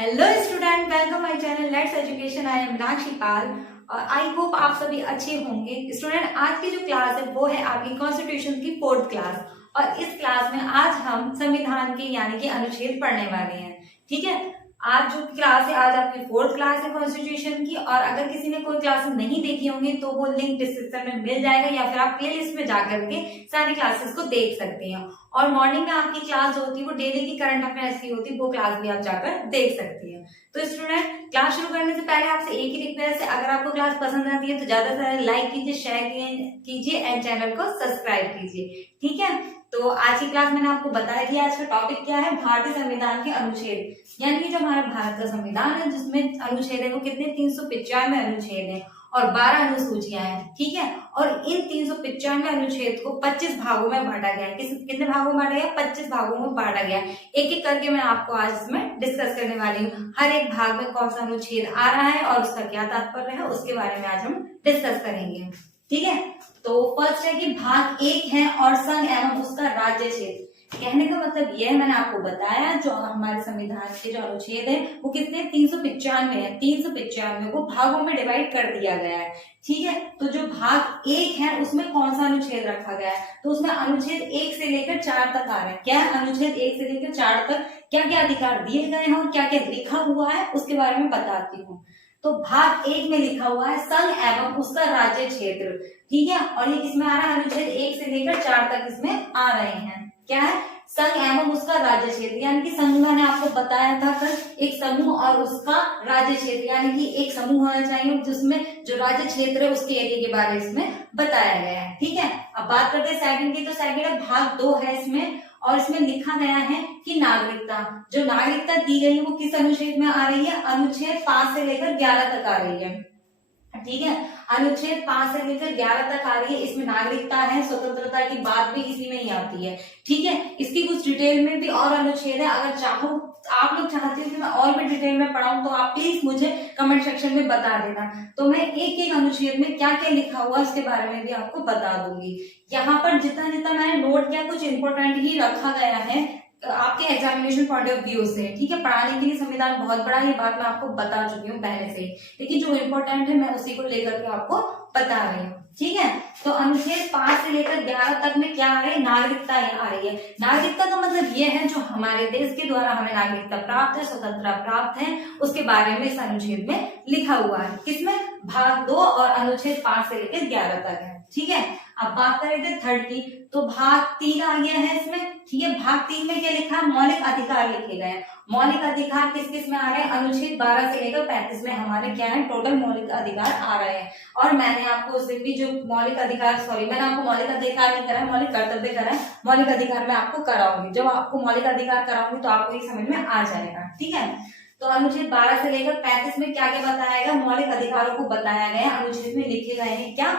Hello student, welcome my channel let's education. I am Meenakshi Pal और I hope आप सभी अच्छे होंगे। स्टूडेंट, आज की जो क्लास है वो है आपकी कॉन्स्टिट्यूशन की 4th क्लास और इस क्लास में आज हम संविधान के यानी कि अनुच्छेद पढ़ने वाले हैं। ठीक है, आज जो क्लास है आज आपकी 4th क्लास है कॉन्स्टिट्यूशन की। और अगर किसी ने कोई क्लास नहीं देखी होंगी तो वो लिंक डिस्क्रिप्शन में मिल जाएगा या फिर आप प्लेलिस्ट में जाकर के सारी क्लासेस को देख सकते हैं। और मॉर्निंग में आपकी क्लास जो होती है वो डेली की करंट अफेयर्स की होती है, वो क्लास भी आप जाकर देख सकती हैं। तो स्टूडेंट, क्लास शुरू करने से पहले आपसे एक ही रिक्वेस्ट है, अगर आपको क्लास पसंद आती है तो ज्यादा से ज्यादा लाइक कीजिए, शेयर कीजिए एंड चैनल को सब्सक्राइब कीजिए। ठीक है, तो आज की क्लास मैंने आपको बताया कि आज का टॉपिक क्या है, भारतीय संविधान के अनुच्छेद। यानी कि जो हमारा भारत का संविधान है जिसमें अनुच्छेद है वो कितने 395 अनुच्छेद है और 12 अनुसूचियां हैं। ठीक है, और इन 395 अनुच्छेद को 25 भागों में बांटा गया है। कितने भागों में बांटा गया? 25 भागों में बांटा गया है। एक एक करके मैं आपको आज इसमें डिस्कस करने वाली हूँ। हर एक भाग में कौन सा अनुच्छेद आ रहा है और उसका क्या तात्पर्य है उसके बारे में आज हम डिस्कस करेंगे। ठीक है, तो फर्स्ट है कि भाग 1 है और संघ एवं उसका राज्य क्षेत्र। कहने का मतलब यह है, मैंने आपको बताया जो हमारे संविधान के जो अनुच्छेद है वो कितने 395 है। 395 को भागों में डिवाइड कर दिया गया है। ठीक है, तो जो भाग 1 है उसमें कौन सा अनुच्छेद रखा गया है? तो उसमें अनुच्छेद 1 से लेकर 4 तक आ रहा है। क्या अनुच्छेद 1 से लेकर 4 तक क्या क्या अधिकार दिए गए हैं और क्या क्या लिखा हुआ है उसके बारे में बताती हूँ। तो भाग 1 में लिखा हुआ है संघ एवं उसका राज्य क्षेत्र। ठीक है, और ये किसमें आ रहा है? अनुच्छेद 1 से लेकर 4 तक इसमें आ रहे हैं। क्या है? संघ एवं उसका राज्य क्षेत्र। यानी कि संघ मैंने आपको बताया था कल, एक समूह और उसका राज्य क्षेत्र। यानी कि एक समूह होना चाहिए जिसमें जो राज्य क्षेत्र है उसके एरिया के बारे में इसमें बताया गया है। ठीक है, अब बात करते हैं सेकंड की। तो सेकंड है भाग 2 है इसमें, और इसमें लिखा गया है कि नागरिकता, जो नागरिकता दी गई है वो किस अनुच्छेद में आ रही है? अनुच्छेद 5 से लेकर 11 तक आ रही है। ठीक है, अनुच्छेद 5 से लेकर 11 तक आ रही है। इसमें नागरिकता है, स्वतंत्रता की बात भी इसी में ही आती है। ठीक है, इसकी कुछ डिटेल में भी और अनुच्छेद है। अगर चाहो आप लोग चाहते हो कि मैं और भी डिटेल में पढ़ाऊं तो आप प्लीज मुझे कमेंट सेक्शन में बता देना, तो मैं एक एक अनुच्छेद में क्या क्या लिखा हुआ उसके बारे में भी आपको बता दूंगी। यहाँ पर जितना जितना मैंने नोट किया कुछ इंपॉर्टेंट ही रखा गया है आपके एग्जामिनेशन पॉइंट ऑफ व्यू से। ठीक है, पढ़ाने के लिए संविधान बहुत बड़ा है, ये बात मैं आपको बता चुकी हूँ पहले से, लेकिन जो इम्पोर्टेंट है मैं उसी को लेकर के आपको बता रही हूँ। ठीक है, तो अनुच्छेद 5 से लेकर 11 तक में क्या आ रही है? नागरिकता आ रही है। नागरिकता का मतलब ये है जो हमारे देश के द्वारा हमें नागरिकता प्राप्त है, स्वतंत्रता प्राप्त है, उसके बारे में इस अनुच्छेद में लिखा हुआ है। किसमें? भाग 2 और अनुच्छेद 5 से लेकर 11 तक है। ठीक है, अब बात करें थे थर्ड की, तो भाग 3 आ गया है इसमें। ठीक है, भाग 3 में क्या लिखा है? मौलिक अधिकार लिखे गए हैं। मौलिक अधिकार किस किस में आ रहे हैं? अनुच्छेद 12 से लेकर 35 में हमारे क्या है? टोटल मौलिक अधिकार आ रहे हैं। और मैंने आपको उससे भी जो मौलिक अधिकार, मैंने आपको मौलिक अधिकार नहीं कराया, मौलिक कर्तव्य कराया। मौलिक अधिकार मैं आपको कराऊंगी, जब आपको मौलिक अधिकार कराऊंगी तो आपको ये समझ में आ जाएगा। ठीक है, तो अनुच्छेद 12 से लेकर 35 में क्या क्या बताया गया? मौलिक अधिकारों को बताया गया। अनुच्छेद में लिखे गए हैं क्या?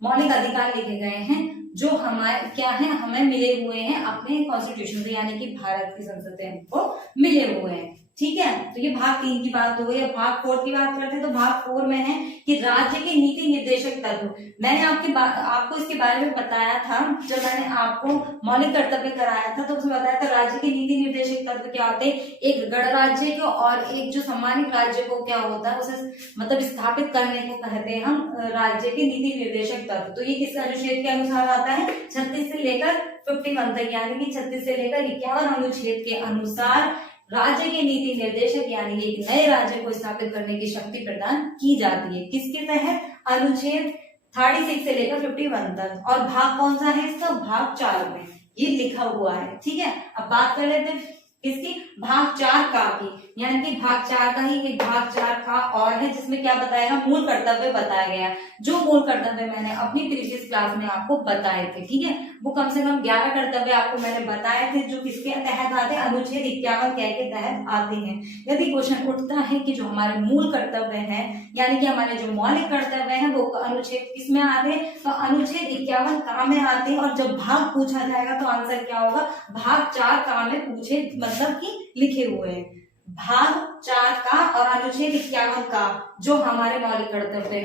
मौलिक अधिकार लिखे गए हैं जो हमारे क्या है, हमें मिले हुए हैं अपने कॉन्स्टिट्यूशन से, यानी कि भारत की संसद से हमको मिले हुए हैं। ठीक है, तो ये भाग 3 की बात हो गई। भाग 4 की बात करते हैं, तो भाग 4 में है कि राज्य के नीति निर्देशक तत्व। मैंने आपको इसके बारे में बताया था जब मैंने आपको मौलिक कर्तव्य कराया था, तो उसमें बताया था राज्य के नीति निर्देशक तत्व क्या होते हैं। एक गणराज्य को और एक जो सम्मानित राज्य को क्या होता है, उसे मतलब स्थापित करने को कहते हैं हम राज्य के नीति निर्देशक तत्व। तो ये किस अनुच्छेद के अनुसार आता है? 36 से लेकर 51 तक, यानी कि 36 से लेकर 51 अनुच्छेद के अनुसार राज्य के नीति निर्देशक यानी एक नए राज्य को स्थापित करने की शक्ति प्रदान की जाती है। किसके तहत? अनुच्छेद 36 से लेकर 51 तक। और भाग कौन सा है इसका? भाग 4 में ये लिखा हुआ है। ठीक है, अब बात कर लेते हैं इसकी भाग 4 का की, यानी कि भाग 4 का ही एक भाग 4 का और है जिसमें क्या बताया? मूल कर्तव्य बताया गया है। जो मूल कर्तव्य मैंने अपनी प्रीवियस क्लास में आपको बताए थे। ठीक है, वो कम से कम 11 कर्तव्य आपको मैंने बताए थे जो किसके तहत आते हैं? अनुच्छेद 51 के तहत आते हैं। यदि क्वेश्चन उठता है कि जो हमारे मूल कर्तव्य है यानी कि हमारे जो मौलिक कर्तव्य है वो अनुच्छेद किसमें आते हैं? तो अनुच्छेद 51 का में आते हैं। और जब भाग पूछा जाएगा तो आंसर क्या होगा? भाग 4 का में पूछे, मतलब कि लिखे हुए हैं भाग 4 का और अनुच्छेद 51 का जो हमारे मौलिक कर्तव्य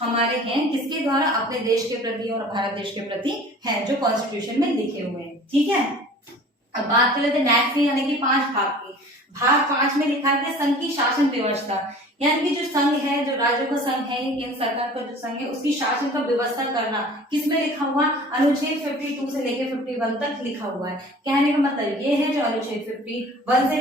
हमारे हैं किसके द्वारा? अपने देश के प्रति और भारत देश के प्रति हैं, जो कॉन्स्टिट्यूशन में लिखे हुए हैं। ठीक है, अब बात कर लेते हैं नेक्स्ट यानी कि 5 भाग की। भाग 5 में लिखा गया संघ की शासन व्यवस्था, यानी कि जो संघ है, जो राज्यों का संघ है, केंद्र सरकार का जो संघ है, उसकी शासन का व्यवस्था करना किसमें लिखा हुआ, अनुच्छेद 52 से लेकर 51 तक लिखा हुआ है। कहने का मतलब ये है जो अनुच्छेद 52 से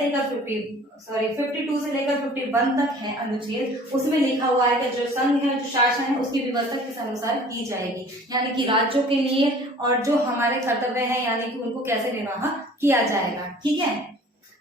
लेकर 51 तक है अनुच्छेद, उसमें लिखा हुआ है कि जो संघ है, जो शासन है, उसकी व्यवस्था किस अनुसार की जाएगी, यानी कि राज्यों के लिए और जो हमारे कर्तव्य है यानी कि उनको कैसे निर्वाह किया जाएगा। ठीक है,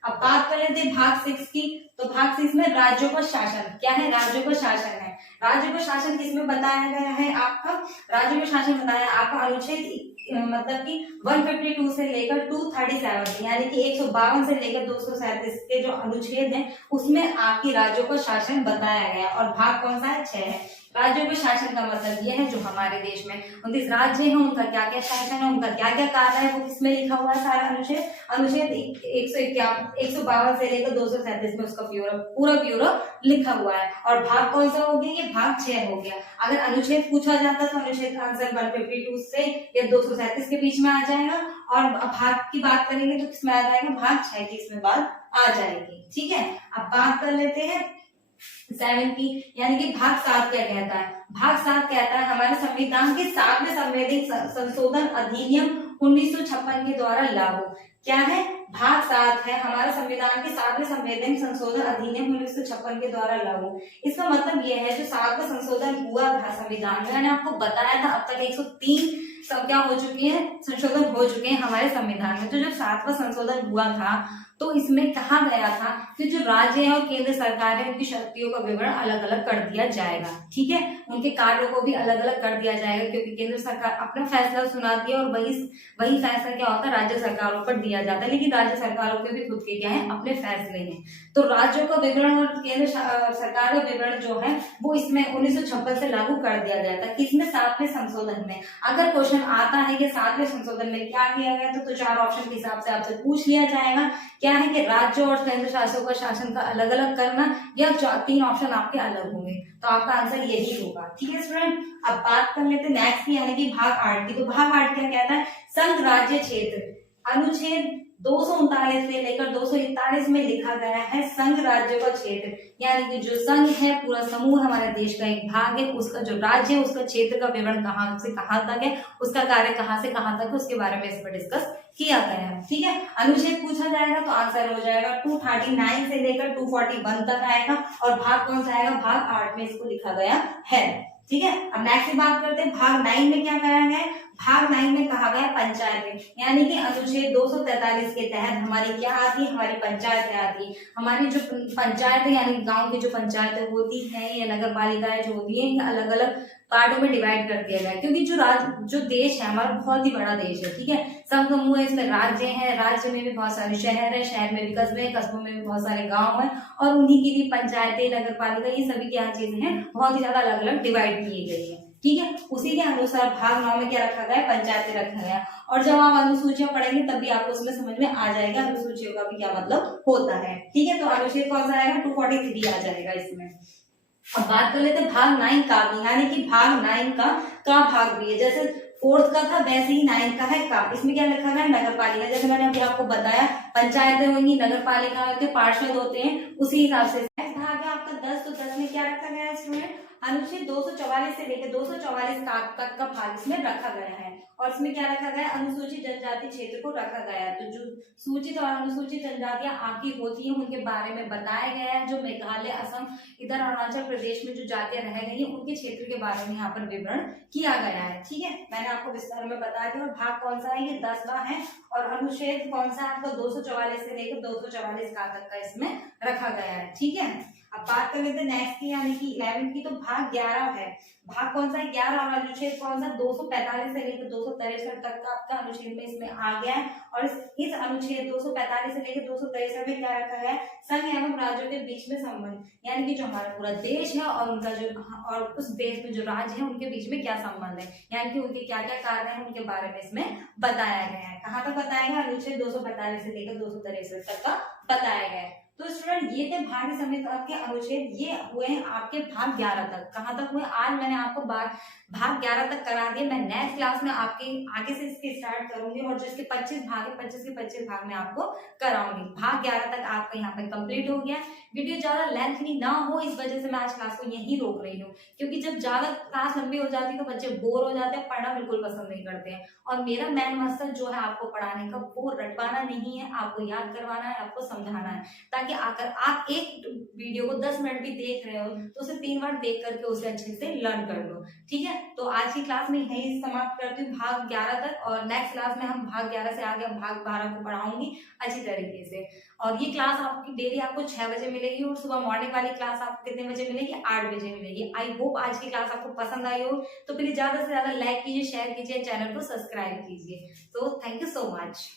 अब बात कर लेते हैं भाग 6 की। तो भाग 6 में राज्यों का शासन क्या है, राज्यों का शासन है। राज्यों का शासन किसमें बताया गया है आपका, राज्यों का शासन बताया आपका अनुच्छेद मतलब कि 152 से लेकर 237 यानी कि 152 से लेकर 237 के जो अनुच्छेद हैं उसमें आपकी राज्यों का शासन बताया गया। और भाग कौन सा है, 6 है। राज्यों के शासन का मतलब यह है जो हमारे देश में 29 राज्य हैं उनका क्या क्या शासन है, उनका क्या क्या कार्य है, वो किसमें लिखा हुआ है सारा अनुच्छेद 152 से लेकर 237 में उसका पूरा ब्यूरो लिखा हुआ है। और भाग कौन सा हो गया, ये भाग 6 हो गया। अगर अनुच्छेद पूछा जाता तो अनुच्छेद का आंसर 152 से या 237 के बीच में आ जाएगा, और भाग की बात करेंगे तो किसमें आ जाएगा, भाग 6 की इसमें बात आ जाएगी। ठीक है, अब बात कर लेते हैं 7 की, यानी कि भाग 7 क्या कहता है। भाग 7 कहता है हमारे संविधान के 7वें संवैधानिक संशोधन अधिनियम 1956 के द्वारा लागू। क्या है, भाग 7 है हमारा संविधान के 7वें संवैधानिक संशोधन अधिनियम 1956 के द्वारा लागू। इसका मतलब यह है जो 7वां संशोधन हुआ था संविधान में, मैंने आपको बताया था अब तक 103 क्या हो चुके हैं, संशोधन हो चुके हैं हमारे संविधान में। तो जो 7वां संशोधन हुआ था तो इसमें कहा गया था कि जो राज्य है और केंद्र सरकार है उनकी शक्तियों का विवरण अलग अलग कर दिया जाएगा। ठीक है, उनके कार्यों को भी अलग अलग कर दिया जाएगा, क्योंकि केंद्र सरकार अपना फैसला सुनाती है और वही फैसला क्या होता है, राज्य सरकारों पर दिया जाता है। लेकिन राज्य सरकारों के भी खुद के क्या है, अपने फैसले हैं। तो राज्यों का विवरण और केंद्र सरकार का विवरण जो है वो इसमें 1956 से लागू कर दिया गया था। किसमें, 7वें संशोधन में। अगर क्वेश्चन आता है कि 7वें संशोधन में क्या किया गया तो 4 ऑप्शन के हिसाब से आपसे पूछ लिया जाएगा। क्या है कि राज्य और केंद्र शासकों का शासन का अलग अलग करना, या 3 ऑप्शन आपके अलग होंगे, तो आपका आंसर यही होगा। ठीक है स्टूडेंट, अब बात कर लेते हैं नेक्स्ट की, यानी कि भाग 8 की। तो भाग 8 क्या कहता है, संघ राज्य क्षेत्र। अनुच्छेद 239 से लेकर 241 में लिखा गया है संघ राज्यों का क्षेत्र, यानी कि जो संघ है पूरा समूह हमारे देश का एक भाग है, उसका जो राज्य है उसका क्षेत्र का विवरण कहां से कहां तक है, उसका कार्य कहां से कहां तक है, उसके बारे में इसमें डिस्कस किया गया है। ठीक है, अनुच्छेद पूछा जाएगा तो आंसर हो जाएगा 239 से लेकर 241 तक आएगा। और भाग कौन सा आएगा, भाग 8 में इसको लिखा गया है। ठीक है, अब नेक्स्ट बात करते हैं भाग 9 में क्या कहा है। भाग 9 में कहा गया पंचायतें, यानी कि अनुच्छेद 243 के तहत हमारी क्या आती है, हमारी पंचायतें आती है। हमारी जो पंचायतें यानी गांव की जो पंचायतें होती हैं या नगर पालिकाएं जो होती हैं, ये अलग अलग पार्टों में डिवाइड कर दिया गया, क्योंकि जो देश है हमारा बहुत ही बड़ा देश है। ठीक है, सब समूह है, इसमें राज्य है, राज्य में भी बहुत सारे शहर है, शहर में भी कस्बे हैं, कस्बों में भी बहुत सारे गांव हैं, और उन्हीं की भी पंचायतें, नगर पालिका, ये सभी क्या चीजें हैं, बहुत ही ज्यादा अलग अलग डिवाइड की गई है। ठीक है, उसी के अनुसार भाग 9 में क्या रखा गया, पंचायतें रखा गया। और जब आप अनुसूचियां पढ़ेंगे तब भी आपको उसमें समझ में आ जाएगा अनुसूचियों का भी क्या मतलब होता है। ठीक है, तो अनुच्छेद कौन सा आएगा, 243 आ जाएगा इसमें। अब बात कर लेते हैं भाग 9 का भी, यानी कि भाग 9 का भाग भी है, जैसे 4th का था वैसे ही 9 का है का। इसमें क्या लिखा गया, नगर पालिका। जैसे मैंने अभी आपको बताया पंचायतें होंगी, नगर पालिका होते हैं, पार्षद होते हैं, उसी हिसाब से भाग है आपका 10। तो 10 में क्या रखा गया है स्टूडेंट, अनुच्छेद 244 से लेकर 244 तक का भाग इसमें रखा गया है। और इसमें क्या रखा गया है, अनुसूचित जनजाति क्षेत्र को रखा गया है। तो जो सूचित और अनुसूचित जनजातियां आपकी होती हैं उनके बारे में बताया गया है। जो मेघालय, असम, इधर अरुणाचल प्रदेश में जो जातियां रह गई हैं उनके क्षेत्र के बारे में यहाँ पर विवरण किया गया है। ठीक है, मैंने आपको विस्तार में बता दिया। और भाग कौन सा है, ये 10वां है। और अनुच्छेद कौन सा है आपका, 244 से लेकर 244 तक का इसमें रखा गया है। ठीक है, अब बात कर लेते हैं नेक्स्ट की, यानी कि 11 की। तो भाग 11 है। भाग कौन सा है, 11। और अनुच्छेद कौन सा, 245 से लेकर 263 तक का आपका अनुच्छेद में इसमें आ गया है। और इस अनुच्छेद 245 से लेकर 263 में क्या रखा गया है, संघ एवं राज्यों के बीच में संबंध, यानी कि जो हमारा पूरा देश है और उनका जो और उस देश में जो राज्य है उनके बीच में क्या संबंध है, यानी कि उनके क्या क्या कार्य है उनके बारे में इसमें बताया गया है। कहाँ तक बताया गया, अनुच्छेद 245 से लेकर 263 तक का बताया गया है। तो स्टूडेंट ये थे भारतीय संविधान के अनुच्छेद, ये हुए हैं आपके भाग 11 तक। कहाँ तक हुए? आज मैंने आपको भाग 11 तक करा दिए। मैं नेक्स्ट क्लास में आपके आगे से इसके स्टार्ट करूंगी और जो इसके 25 भाग है 25 के 25 भाग में आपको कराऊंगी। भाग 11 तक आपका यहाँ पे कंप्लीट हो गया। वीडियो ज्यादा लेंथनी ना हो इस वजह से मैं आज क्लास को यहीं रोक रही हूँ, क्योंकि जब ज्यादा क्लास लंबी हो जाती है तो बच्चे बोर हो जाते हैं, पढ़ना बिल्कुल पसंद नहीं करते हैं। और मेरा मेन मकसद जो है आपको पढ़ाने का वो रटवाना नहीं है, आपको याद करवाना है, आपको समझाना है, ताकि अगर आप एक वीडियो को 10 मिनट भी देख रहे हो तो उसे 3 बार देख करके उसे अच्छे से लर्न कर लो। ठीक है, तो आज की क्लास में यही समाप्त करती हूँ भाग 11 तक, और नेक्स्ट क्लास में हम भाग 11 से आगे भाग 12 को पढ़ाऊंगी अच्छी तरीके से। और ये क्लास आपकी डेली आपको 6 बजे मिलेगी, और सुबह मॉर्निंग वाली क्लास आपको कितने बजे मिलेगी? 8 बजे मिलेगी। आई होप आज की क्लास आपको पसंद आई हो, तो प्लीज ज्यादा से ज्यादा लाइक कीजिए, शेयर कीजिए, चैनल को सब्सक्राइब कीजिए। तो थैंक यू सो मच।